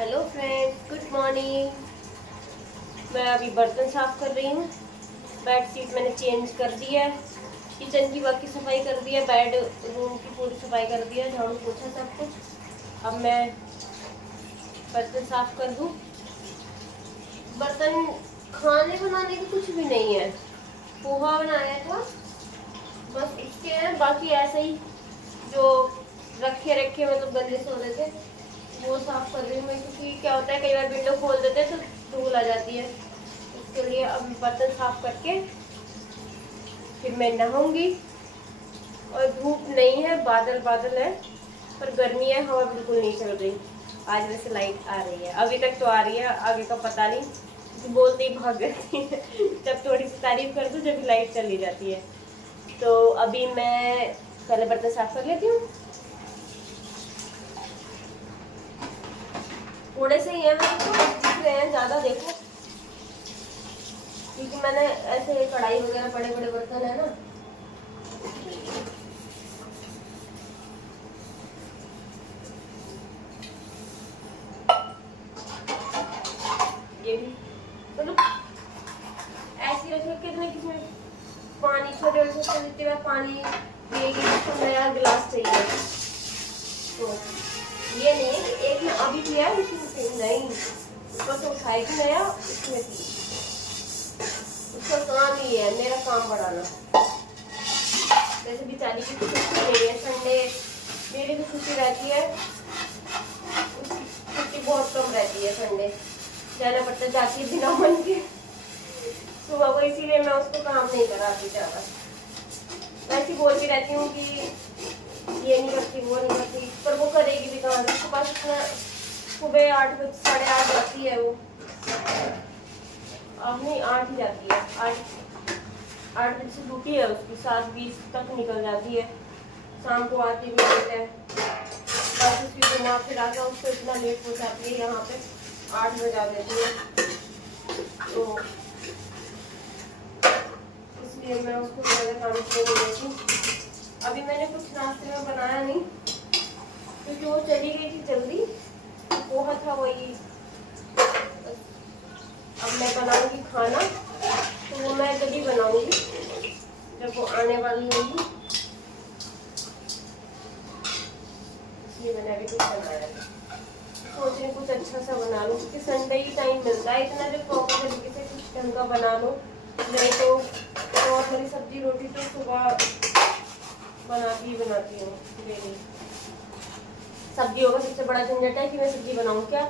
Hello friends, good morning. मैं अभी बर्तन साफ कर रही हूँ। बेड शीट मैंने चेंज कर दी है, किचन की बाकी सफाई कर दी है, बेड रूम की पूरी सफाई कर दी है, झाड़ू पोछा सब कुछ। अब मैं बर्तन साफ कर दूँ। बर्तन खाने बनाने की कुछ भी नहीं है, पोहा बनाया था बस इसके हैं, बाकी ऐसे ही जो रखे रखे मतलब गंदे से हो रहे थे वो साफ कर रही हूँ मैं, क्योंकि क्या होता है कई बार विंडो खोल देते हैं तो धूल आ जाती है। इसके लिए अब बर्तन साफ करके फिर मैं नहाऊंगी। और धूप नहीं है, बादल बादल है, पर गर्मी है, हवा बिल्कुल नहीं चल रही। आज वैसे लाइट आ रही है, अभी तक तो आ रही है, आगे का पता नहीं, क्योंकि बोलते ही भाग जाती है जब थोड़ी सी तारीफ कर दूँ जब लाइट चली जाती है। तो अभी मैं पहले बर्तन साफ कर लेती हूँ। थोड़े से ही है, मेरे को दिख रहे हैं ज़्यादा, देखो, क्योंकि मैंने ऐसे कढ़ाई वगैरह बड़े बड़े बर्तन है ना। ये भी मतलब ऐसी रख के इतने किसी में पानी छोटे छोटे जितने में पानी पिएगी तो नया गिलास चाहिए। तो ये नहीं है कि एक में अभी पिया है इसमें नहीं, उसको तो उठाएगी नया इसमें पी। उसका काम ही है मेरा काम बढ़ाना। जैसे बेचारी की छुट्टी नहीं है, संडे मेरी भी छुट्टी रहती है, उसकी छुट्टी बहुत कम रहती है, संडे जाना पड़ता है, जाती है बिना मन के सुबह को, इसीलिए मैं उसको काम नहीं कराती ज़्यादा। वैसे बोलती रहती हूँ कि ये नहीं करती वो नहीं करती, पर वो करेगी भी कहाँ से, उसके पास इतना सुबह 8 बजे 8:30 जाती है वो, अब नहीं 8 ही जाती है, 8 बजे से ड्यूटी है उसकी, 7:20 तक निकल जाती है, शाम को आती भी लेट है। बस उसकी दिमाग फिरा कर उसको इतना लेट हो जाती है, यहाँ पे 8 बजा देती है। तो इसलिए मैं उसको ज़्यादा काम नहीं देती। अभी मैंने कुछ नाश्ते में बनाया नहीं, क्योंकि वो चली गई थी जल्दी, पोहा था वही। अब मैं बनाऊंगी खाना, तो वो मैं जल्दी बनाऊंगी जब वो आने वाली होगी, इसलिए मैंने अभी कुछ बनाया था। सोच रही कुछ अच्छा सा बना लूँ, क्योंकि संडे ही टाइम मिलता है इतना, जो प्रॉपर तरीके से कुछ ढंग का बना लो। नहीं तो नॉर्मली सब्जी रोटी तो सुबह बनाती हूँ डेली। सब्जियों का सबसे बड़ा झंझट है कि मैं सब्जी बनाऊँ क्या,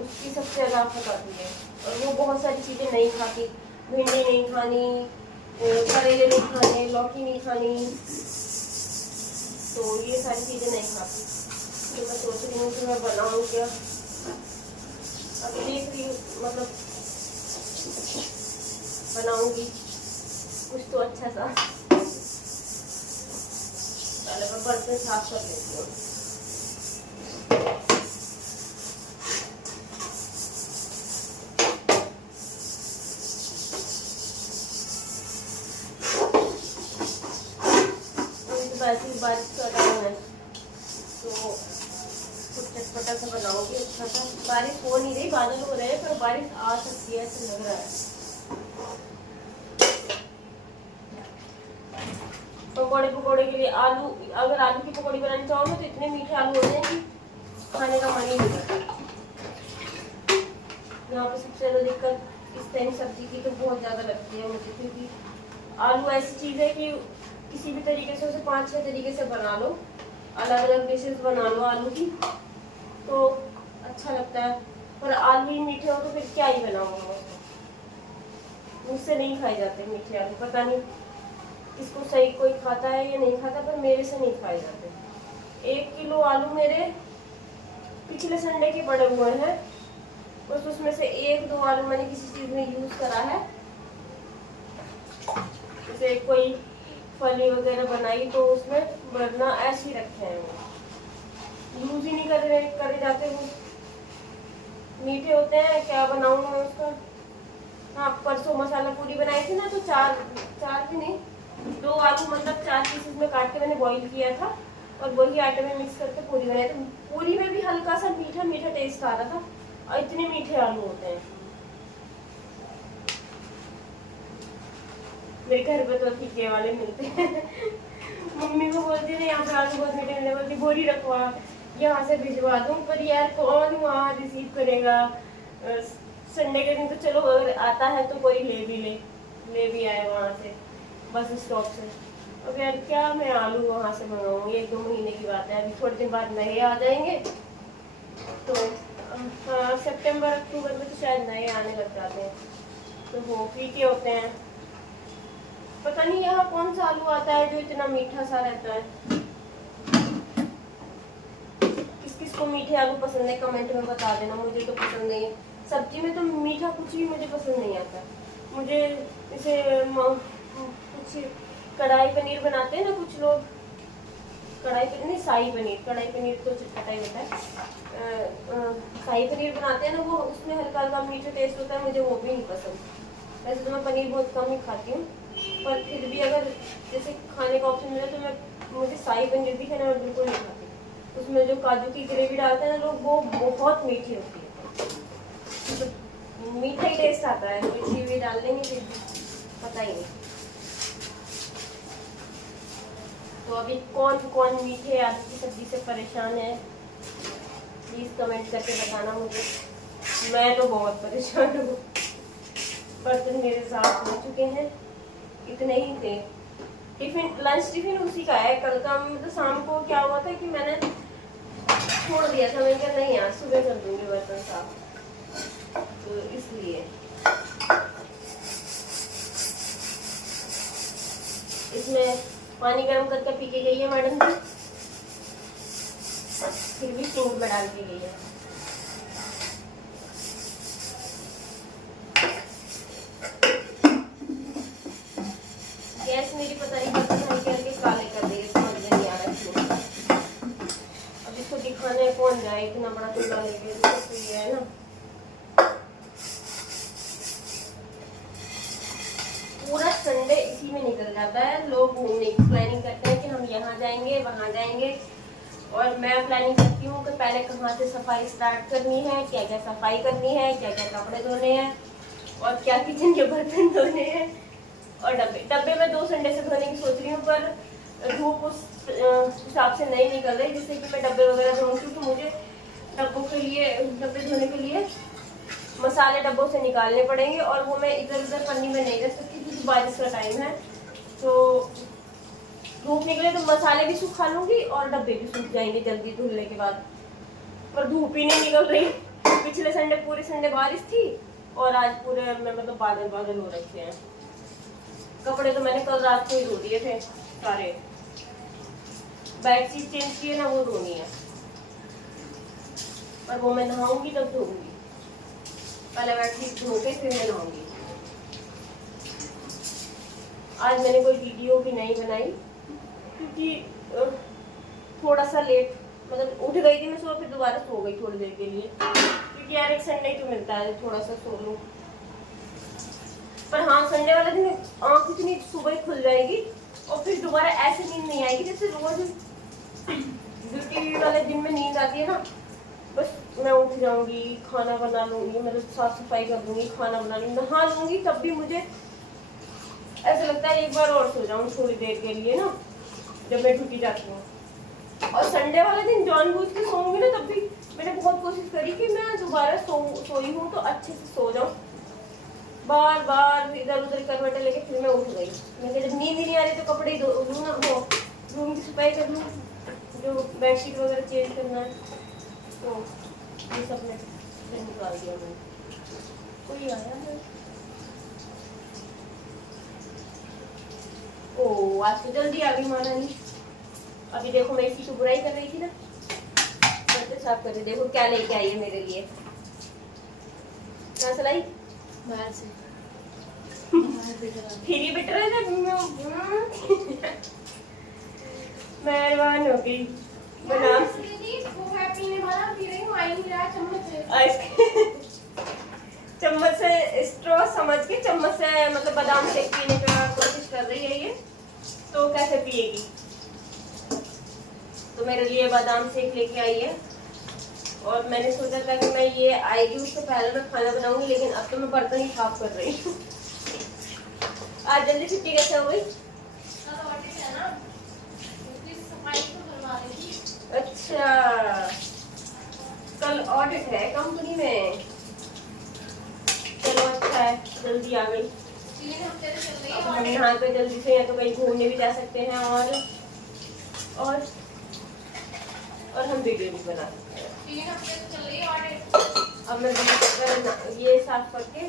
उसकी सबसे ज़्यादा आफत आती है। और वो बहुत सारी चीज़ें नहीं खाती, भिंडी नहीं खानी, करेले नहीं खाने, लौकी नहीं खानी, तो ये सारी चीज़ें नहीं खाती। तो मैं सोच रही हूँ कि मैं बनाऊँ क्या, अब देख रही हूँ, मतलब बनाऊँगी कुछ तो अच्छा सा। पहले मैं बर्तन साफ कर लेती हूँ। वैसे ही बारिश कर रहा है तो कुछ चटपटा सा बनाऊंगी अच्छा सा। बारिश हो नहीं रही, बादल हो रहे हैं, पर बारिश आ सकती है ऐसा लग रहा है। पकौड़े पकौड़े के लिए आलू, अगर आलू की पकौड़ी बनानी चाहो ना तो इतने मीठे आलू होते हैं कि खाने का मन ही नहीं करता। यहाँ पे सबसे ज़्यादा दिक्कत इस टाइम सब्जी की तो बहुत ज़्यादा लगती है मुझे, क्योंकि आलू ऐसी चीज़ है कि किसी भी तरीके से उसे 5-6 तरीके से बना लो, अलग अलग डिशेस बना लो आलू की, तो अच्छा लगता है। पर आलू ही मीठे हो तो फिर क्या ही बनाऊंगा उसको, मुझसे नहीं खाए जाते मीठे आलू। पता नहीं इसको सही कोई खाता है या नहीं खाता, पर मेरे से नहीं खाए जाते। 1 किलो आलू मेरे पिछले संडे के बड़े हुए हैं, बस उसमें से 1-2 आलू मैंने किसी चीज़ में यूज़ करा है। जैसे कोई फली वगैरह बनाई तो उसमें, वरना ऐसे ही रखे हैं, वो यूज ही नहीं करे जाते, वो मीठे होते हैं। क्या बनाऊँ मैं उसका। हाँ, परसों मसाला पूरी बनाई थी ना, तो 4 भी नहीं, 2 आलू मतलब 4 पीसेस में काट के मैंने बॉईल किया था, और वही आटे में मिक्स करके पूरी बनाई। तो पूरी में भी हल्का सा मीठा मीठा टेस्ट आ रहा था, और इतने मीठे आलू होते हैं। मेरे घर पे तो फीके वाले मिलते हैं। मम्मी को बोलती नहीं यहाँ पे आलू बहुत मीठे मिले, बोलती बोरी रखवा यहाँ से भिजवा दूँ, पर यार कौन वहाँ रिसीव करेगा। संडे के दिन तो चलो अगर आता है तो कोई ले भी आए वहाँ से बस स्टॉप से। अब यार क्या मैं आलू वहाँ से मंगाऊंगी, 1-2 महीने की बात है, अभी थोड़े दिन बाद नए आ जाएंगे। तो हाँ, सितंबर अक्टूबर में तो शायद नए आने लग जाते हैं, तो वो फीके होते हैं। पता नहीं यहाँ कौन सा आलू आता है जो इतना मीठा सा रहता है। किस किस को मीठे आलू पसंद है कमेंट में बता देना, मुझे तो पसंद नहीं है। सब्जी में तो मीठा कुछ भी मुझे पसंद नहीं आता। मुझे इसे कुछ कढ़ाई पनीर बनाते हैं ना कुछ लोग, कढ़ाई पनीर नहीं, शाही पनीर, कढ़ाई पनीर तो चटपटा ही होता है। शाही पनीर बनाते हैं ना, वो उसमें हल्का हल्का मीठा टेस्ट होता है, मुझे वो भी नहीं पसंद। वैसे तो मैं पनीर बहुत कम ही खाती हूँ, पर फिर भी अगर जैसे खाने का ऑप्शन मिले तो मुझे शाही पनीर भी खाना मैं बिल्कुल नहीं खाती। उसमें जो काजू की ग्रेवी डालते हैं ना लोग, वो बहुत मीठी होती है, तो मीठा ही टेस्ट आता है। मीठी भी डाल देंगे फिर पता ही नहीं। तो अभी कौन कौन मीठे आलू की सब्जी से परेशान है प्लीज कमेंट करके बताना मुझे। मैं तो बहुत परेशान हूँ। बर्तन मेरे साथ हो चुके हैं, इतने ही थे। लंच टिफिन उसी का है। कल का मतलब शाम को क्या हुआ था कि मैंने छोड़ दिया था, मैंने कहा नहीं यार सुबह कर दूंगी बर्तन साफ, तो इसलिए इसमें पानी गर्म करके पी के गई है मैडम जी, फिर भी फ्रूट में डाल के गई है। गैस मेरी पता नहीं बर्तन हल्के हल्के काले कर देगी, समझ में नहीं आ रहा क्यों। अब इसको दिखाने कौन जाए, इतना बड़ा चूल्हा लेके, तो ये है ना। पूरा संडे इसी में निकल जाता है। लोग घूमने की प्लानिंग करते हैं कि हम यहाँ जाएंगे वहाँ जाएंगे, और मैं प्लानिंग करती हूँ कि पहले कहाँ से सफाई स्टार्ट करनी है, क्या क्या सफाई करनी है, क्या क्या कपड़े धोने हैं, और क्या किचन के बर्तन धोने हैं, और डब्बे में 2 संडे से धोने की सोच रही हूँ, पर धूप उस हिसाब से नहीं निकल रही जिससे कि मैं डब्बे वगैरह धोऊँ, क्योंकि मुझे डब्बे धोने के लिए मसाले डब्बों से निकालने पड़ेंगे, और वो मैं इधर उधर पन्नी में नहीं रख सकती क्योंकि बारिश का टाइम है। तो धूप निकले तो मसाले भी सुखा लूंगी और डब्बे भी सूख जाएंगे जल्दी धुलने के बाद, पर धूप ही नहीं निकल रही। पिछले संडे पूरे संडे बारिश थी, और आज पूरे में मतलब बादल बादल हो रखे हैं। कपड़े तो मैंने कल रात को ही धो दिए थे सारे। बेडशीट चेंज किए ना, वो धोनी है, पर वो मैं नहाऊंगी तब धोऊंगी। पहले बेडशीट धो के फिर मैं नहाऊंगी। आज मैंने कोई वीडियो भी नहीं बनाई क्योंकि थोड़ा सा लेट, मतलब उठ गई थी मैं सुबह, फिर दोबारा सो गई थोड़ी देर के लिए, क्योंकि यार एक संडे ही तो मिलता है थोड़ा सा सो लूं। पर हाँ, संडे वाला दिन आँख इतनी सुबह ही खुल जाएगी और फिर दोबारा ऐसे नींद नहीं आएगी जैसे रोज ड्यूटी वाले दिन में नींद आती है ना। बस मैं उठ जाऊंगी, खाना बना लूंगी, मतलब साफ सफाई कर दूंगी, खाना बना लूंगी, नहा लूंगी, तब भी मुझे ऐसा लगता है एक बार और सो जाऊं थोड़ी देर के लिए ना, जब मैं ड्यूटी जाती हूँ। और संडे वाले दिन जानबूझ के सोऊंगी ना, तब भी मैंने बहुत कोशिश करी कि मैं दोबारा सोई हूँ तो अच्छे से सो जाऊँ। बार बार इधर उधर करवटें लेके फिर मैं उठ गई। मैं जब नींद ही नहीं आ रही तो कपड़े धो लूँ ना, वो रूम की सफाई कर लूँ, जो बेडशीट वगैरह चेंज करना है, तो ये सब ने फिर निकाल दिया मैंने। कोई आया है? ओ आज तो जल्दी आ गई महारानी। अभी देखो मैं इसी को बुराई कर रही थी ना, बर्तन साफ कर रही। देखो क्या लेके आई है मेरे लिए। कहाँ से लाई? बाहर से। फिर ये बिट रहे थे। मेहरबान हो गई बना। चम्मच से स्ट्रॉ समझ के चम्मच से मतलब बादाम शेक पीने का कोशिश कर रही है ये, तो कैसे पिएगी? मेरे लिए बादाम शेक लेके आई है और मैंने सोचा था कि मैं ये आएगी उससे पहले मैं खाना बनाऊंगी, लेकिन अब तो मैं बर्तन ही साफ कर रही हूँ। आज जल्दी छुट्टी कैसे हो गई? अच्छा, कल ऑडिट है कंपनी में। चलो अच्छा है, जल्दी आ गई। अब हम यहाँ पे जल्दी से या तो कहीं घूमने भी जा सकते हैं और हम वीडियो भी बना सकते हैं। 3 हफ्ते तो चल रही है ऑडिट। अब मैं ये साफ करके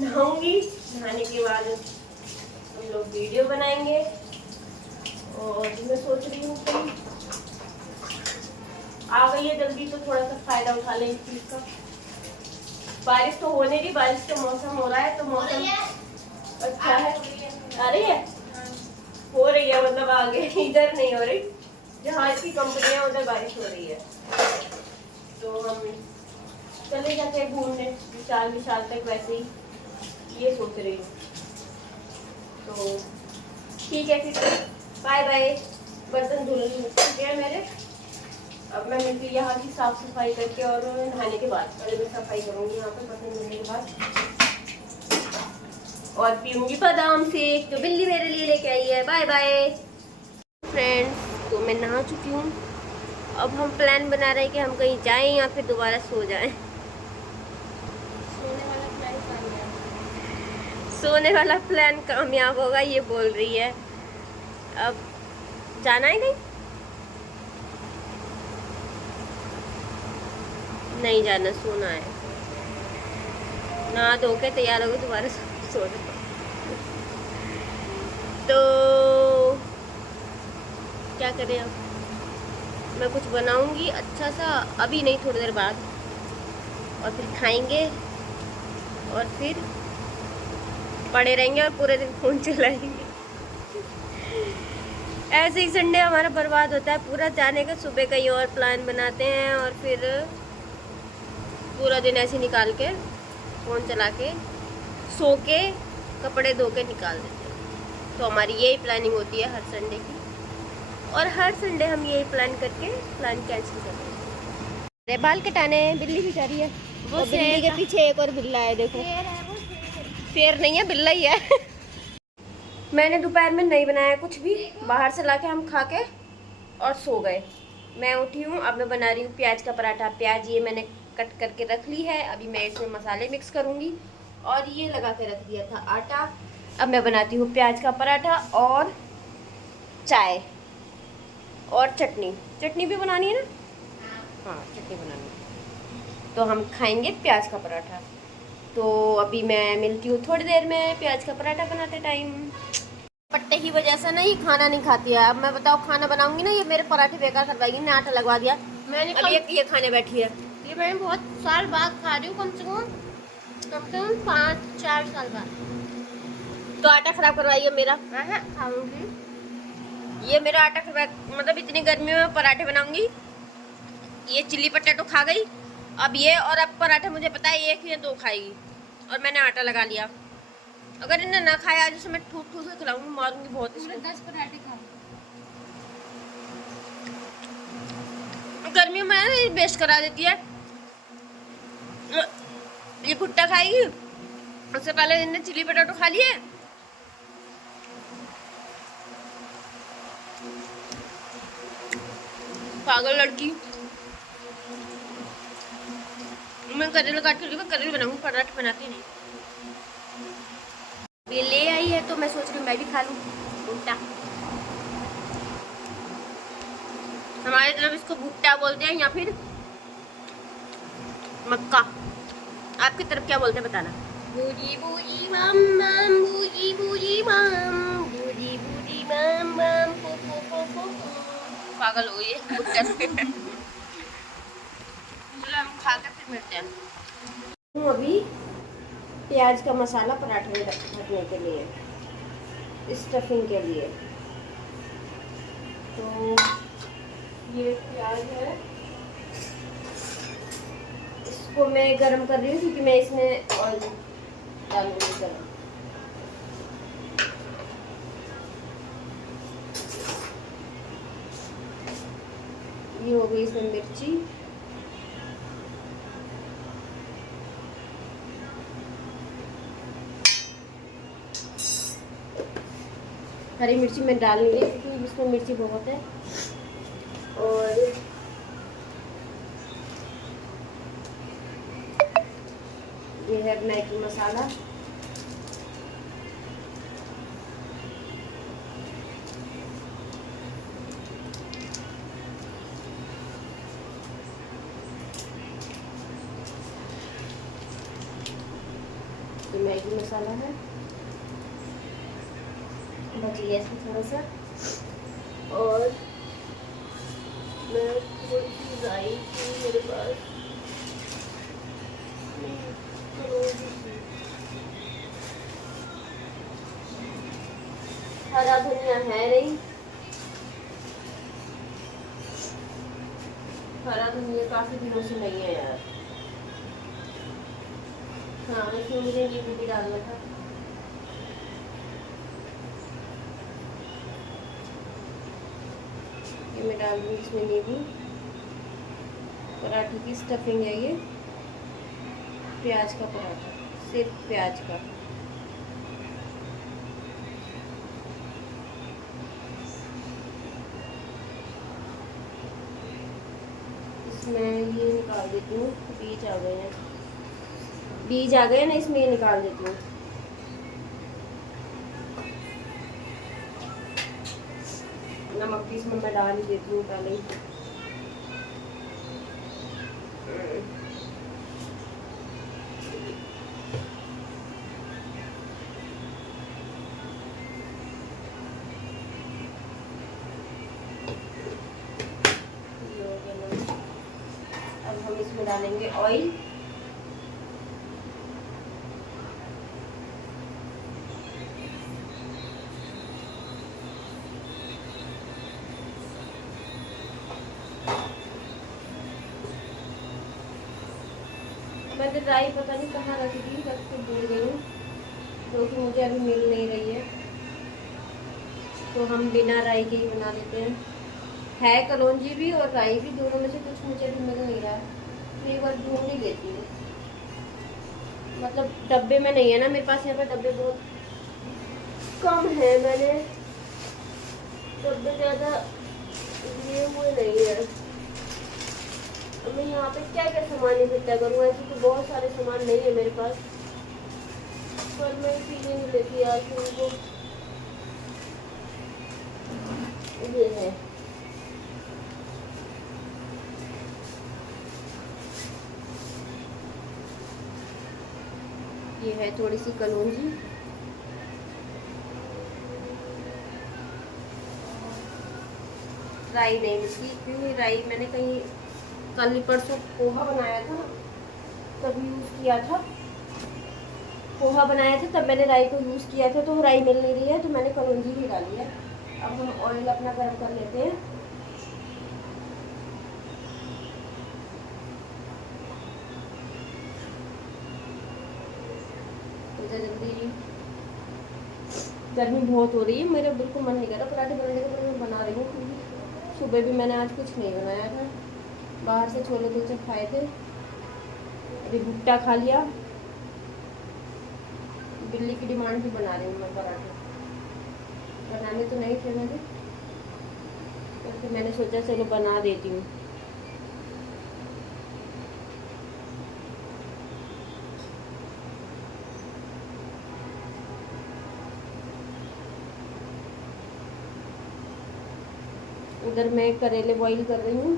नहाऊंगी, नहाने के बाद हम लोग वीडियो बनाएंगे। और मैं सोच रही हूँ कि आ गई है जल्दी तो थोड़ा सा फायदा उठा लें इस चीज का। बारिश तो होने की, बारिश का मौसम हो रहा है तो मौसम अच्छा है। आ रही है, हो रही है, मतलब आगे इधर नहीं हो रही, जहाँ इसकी कंपनी है उधर बारिश हो रही है। तो हम चले जाते हैं घूमने विशाल तक, वैसे ही ये सोच रही हूँ। तो ठीक है फिर, बाय बाय। बर्तन धुल चुके हैं मेरे, अब मैं मिलती यहाँ की साफ सफाई करके और नहाने के बाद पहले मैं सफाई करूँगी यहाँ पे बर्तन धुलने के बाद, और पीऊँगी बादाम शेक जो बिल्ली मेरे लिए लेके आई है। Bye bye friends. तो मैं नहा चुकी हूँ, अब हम प्लान बना रहे हैं कि हम कहीं जाएं या फिर दोबारा सो जाएं। सोने वाला प्लान कामयाब होगा ये बोल रही है। अब जाना है कहीं? नहीं जाना, सोना है। नहा धो के तैयार हो गए, दोबारा सो जाओ। तो क्या करें अब? मैं कुछ बनाऊंगी अच्छा सा, अभी नहीं, थोड़ी देर बाद, और फिर खाएंगे और फिर पड़े रहेंगे और पूरे दिन फोन चलाएंगे। ऐसे ही संडे हमारा बर्बाद होता है पूरा, जाने का सुबह कहीं और प्लान बनाते हैं और फिर पूरा दिन ऐसे निकाल के फ़ोन चला के सो के कपड़े धो के निकाल देते हैं। तो हमारी यही प्लानिंग होती है हर संडे की, और हर संडे हम यही प्लान करके प्लान कैंसिल करते हैं। अरे बाल कटाने बिल्ली भी जा रही है, वो बिल्ली के पीछे एक और बिल्ला है, देखो। शेर नहीं है, बिल्ला ही है। मैंने दोपहर में नहीं बनाया कुछ भी, बाहर से लाके हम खा के और सो गए। मैं उठी हूँ, अब मैं बना रही हूँ प्याज का पराठा। प्याज ये मैंने कट करके रख ली है, अभी मैं इसमें मसाले मिक्स करूँगी, और ये लगा के रख दिया था आटा। अब मैं बनाती हूँ प्याज का पराठा और चाय और चटनी भी बनानी है ना? हाँ, चटनी बनानी है। तो हम खाएंगे प्याज का पराठा। तो अभी मैं मिलती हूँ थोड़ी देर में प्याज का पराठा बनाते टाइम। पट्टे की वजह से ना ये खाना नहीं खाती है। अब मैं बताओ खाना बनाऊंगी ना, ये मेरे पराठे बेकार करवाएगी। ने आटा लगवा दिया, मैंने अभी ये खाने बैठी है। ये मैं बहुत साल बाद खा रही हूँ, कम से कम 5-4 साल बाद। तो आटा खराब करवाइए मेरा। खाऊंगी ये मेरा आटा खराब, मतलब इतनी गर्मी में पराठे बनाऊंगी, ये चिल्ली पटेटो खा गई, अब ये, और अब पराठे मुझे पता है 1 या 2 खाएगी, और मैंने आटा लगा लिया। अगर इन्हें ना खाया आज मैं ठूस ठूस के खिलाऊंगी, मारूंगी बहुत इसको। 10 पराठे खाओ। गर्मियों में बेस्ट करा देती है। ये भुट्टा खाएगी, उससे पहले इन्हें चिली पटेटो खा लिए। पागल लड़की। मैं करेला काट के करेला बनाऊंगी, पराठे बनाती नहीं। ये ले आई है तो मैं सोच रही हूँ मैं भी खा लूँ भुट्टा। हमारे तरफ इसको भुट्टा बोलते हैं या फिर मक्का। आपकी तरफ क्या बोलते हैं बताना। बूजी बूजी बम बम, बूजी बूजी बम, बूजी बूजी बम बम, पो पो पो पो। पागल हो ये भुट्टा से। चलो हम खा कर फिर मिलते हैं। अभी प्याज का मसाला पराठे में रखने के लिए, स्टफिंग के लिए। तो ये प्याज है, इसको मैं गरम कर रही हूँ क्योंकि मैं इसमें ऑयल डालूंगी गरम। ये हो गई इसमें मिर्ची, हरी मिर्ची मैं डाल नहीं रही क्योंकि इसमें मिर्ची बहुत है। और ये है मैगी मसाला, ये मैगी मसाला है, बच गया इसमें थोड़ा सा। और मैं थोड़ी सी राई थी मेरे पास, हरा धनिया है नहीं, हरा धनिया काफी दिनों से नहीं है यार। हाँ इसमें मुझे नींबू भी डालना था। ये मैं डाल दूँगी इसमें नींबू। पराठे की स्टफिंग है ये, प्याज का पराठा, सिर्फ प्याज का। इसमें ये निकाल देती हूँ, बीज आ गए हैं, बीज आ गए ना इसमें, ये निकाल देती हूँ। नमक भी इसमें मैं डाल ही देती हूँ पहले ही। अब हम इसमें डालेंगे ऑयल। मैंने राई पता नहीं कहाँ रख दी, रख के भूल गई हूँ क्योंकि मुझे अभी मिल नहीं रही है, तो हम बिना राई के ही बना लेते हैं। है कलौंजी भी और राई भी, दोनों में से कुछ मुझे भी मिल नहीं रहा है, तो एक बार ढूंढ ही लेती हूँ। मतलब डब्बे में नहीं है ना मेरे पास, यहाँ पे डब्बे बहुत कम है, मैंने डब्बे ज़्यादा लिए हुए नहीं है। अब मैं यहाँ पे क्या क्या सामान इकट्ठा करूँ, ऐसे तो बहुत सारे सामान नहीं है मेरे पास, पर मैं इसीलिए नहीं लेती आज उनको। ये है ये है थोड़ी सी कलौंजी, राई नहीं मिली क्योंकि राई मैंने कहीं कल परसों पोहा बनाया था ना तब यूज़ किया था, पोहा बनाया था तब मैंने राई को यूज़ किया था, तो राई मिल नहीं रही है तो मैंने कलौंजी भी डाली है। अब हम ऑयल अपना गर्म कर लेते हैं। तो जल्दी, गर्मी बहुत हो रही है, मेरा बिल्कुल मन नहीं कर रहा पराठे बनाने का, पर मैं बना रही हूँ क्योंकि सुबह भी मैंने आज कुछ नहीं बनाया था, बाहर से छोले कुलचे खाए थे, अभी भुट्टा खा लिया। बिल्ली की डिमांड भी बना रही हूँ मैं पराठे, बनाने तो नहीं थे मेरे, तो फिर मैंने सोचा चलो बना देती हूँ। उधर मैं करेले बॉईल कर रही हूँ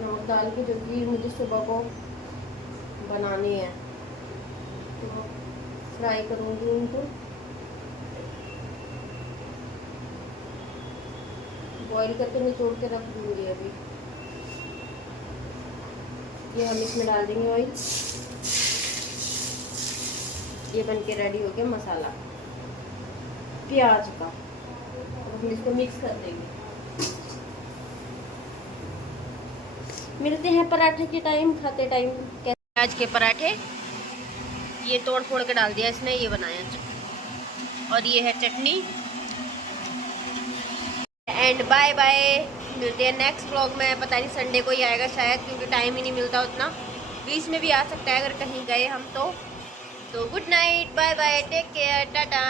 नमक डाल के, जो कि मुझे सुबह को बनाने हैं, तो फ्राई करूँगी उनको। बॉईल करके निचोड़ के रख दूँगी अभी। ये हम इसमें डाल देंगे ऑयल। ये बन के रेडी हो गया मसाला प्याज का, हम इसको मिक्स कर देंगे। मिलते हैं पराठे के टाइम, खाते टाइम। प्याज के पराठे ये तोड़ फोड़ के डाल दिया इसने, ये बनाया, और ये है चटनी। And bye bye. मिलते हैं नेक्स्ट व्लॉग में। पता नहीं संडे को ही आएगा शायद, क्योंकि टाइम ही नहीं मिलता उतना। बीच में भी आ सकता है अगर कहीं गए हम तो good night, bye bye, take care, Tata.